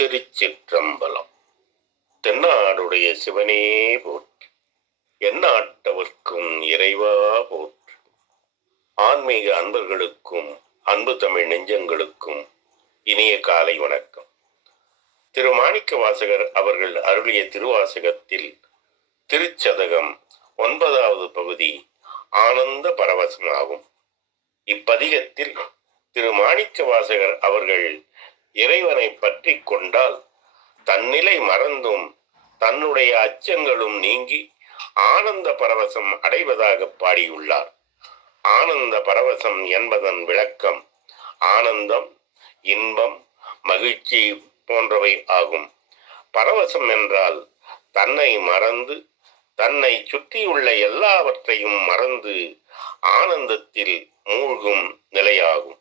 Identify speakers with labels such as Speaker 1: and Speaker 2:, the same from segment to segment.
Speaker 1: திருச்சிற்றம்பலம். தென்னாடுடைய சிவனே போற்றி. எந்நாட்டவர்க்கும் இறைவா போற்றி. ஆன்மீக அன்பர்களுக்கும் அன்பு தமிழ் நெஞ்சங்களுக்கும் இனிய காலை வணக்கம். திரு மாணிக்க வாசகர் அவர்கள் அருளிய திருவாசகத்தில் திருச்சதகம் ஒன்பதாவது பகுதி ஆனந்த பரவசமாகும். இப்பதிகத்தில் திரு மாணிக்க வாசகர் அவர்கள் இறைவனை பற்றி கொண்டால் தன்னிலை மறந்தும் தன்னுடைய அச்சங்களும் நீங்கி ஆனந்த பரவசம் அடைவதாக பாடியுள்ளார். ஆனந்த பரவசம் என்பதன் விளக்கம் ஆனந்தம் இன்பம் மகிழ்ச்சி போன்றவை ஆகும். பரவசம் என்றால் தன்னை மறந்து தன்னை சுற்றியுள்ள எல்லாவற்றையும் மறந்து ஆனந்தத்தில் மூழ்கும் நிலையாகும்.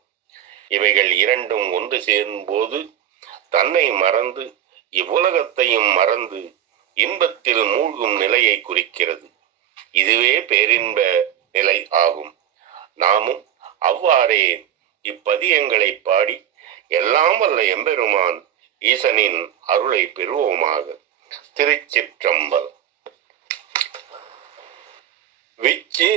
Speaker 1: இவைகள் இரண்டும் ஒன்று சேரும்போது தன்னை மறந்து இவ்வுலகத்தையும் மறந்து இன்பத்தில் மூழ்கும் நிலையை குறிக்கிறது. இதுவே பேரின்ப நிலை ஆகும். நாமும் அவ்வாறே இப்பதியங்களை பாடி எல்லாம் வல்ல எம்பெருமான் ஈசனின் அருளை பெறுவோமாக. திருச்சிற்றம்பல் விச்சு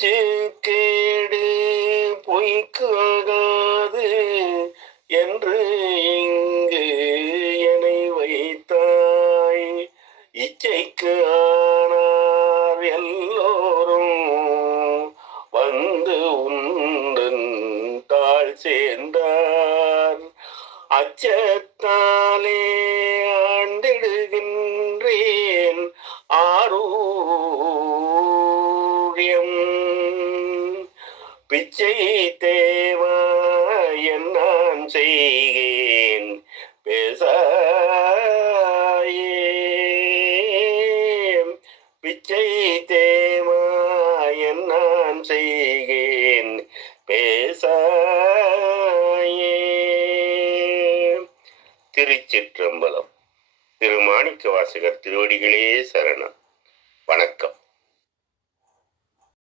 Speaker 1: பேச்சு கேடு பொய்க்காகாது என்று இங்கு என்னை வைத்தாய். இச்சைக்கு ஆனார் எல்லோரும் வந்து உந்தன் தாழ் சேர்ந்தார். அச்சத்தாலே ஆண்டிடுகின்றேன். ஆரூழியம் பிச்சை தேவா என் நான் செய்கேன். பேசாயே. பிச்சை தேவா என் நான் செய்கேன். பேசாயே. திருச்சிற்றம்பலம். திரு மாணிக்க வாசகர் திருவடிகளே சரணம். வணக்கம்.